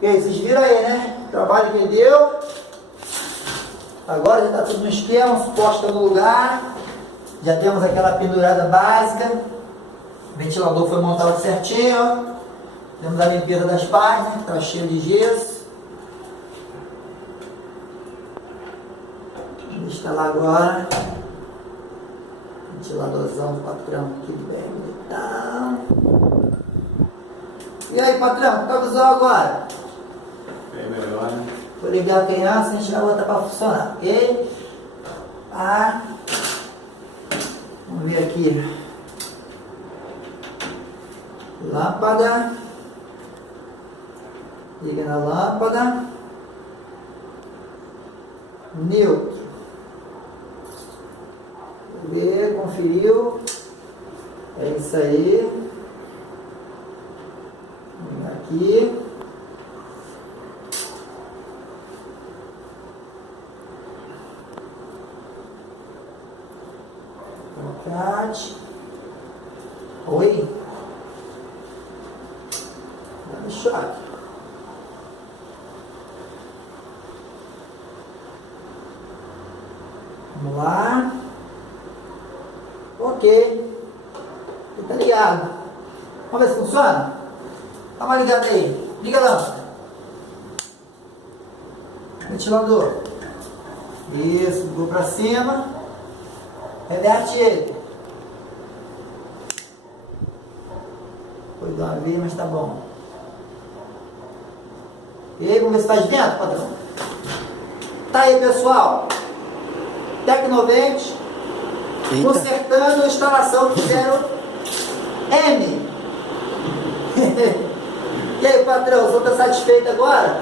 E aí, vocês viram aí, né? O trabalho que ele deu. Agora já está tudo no esquema, o suporte está no lugar. Já temos aquela pendurada básica. O ventilador foi montado certinho, ó. Temos a limpeza das partes, né? Está cheio de gesso. Vamos instalar agora. Ventiladorzão do patrão aqui, bem bonitão. E aí, patrão, qual é o visual agora? Bem melhor, né? Vou ligar a criança e a gente vai botar para funcionar, ok? Ah, vamos ver aqui. Lâmpada. Liga na lâmpada. Neutro. Ver, conferiu. É isso aí. Vem aqui. Trocate. Oi. Dá choque. Vamos lá. Ok. Tá ligado. Vamos ver se funciona? Dá uma ligada aí. Liga a lâmpada. Ventilador. Isso, ligou pra cima. Reverte ele. Foi de uma vez, mas tá bom. E aí, vamos ver se faz vento, patrão. Tá aí, pessoal. Tecnovent. Consertando a instalação do 0M. E aí, patrão, você está satisfeito agora?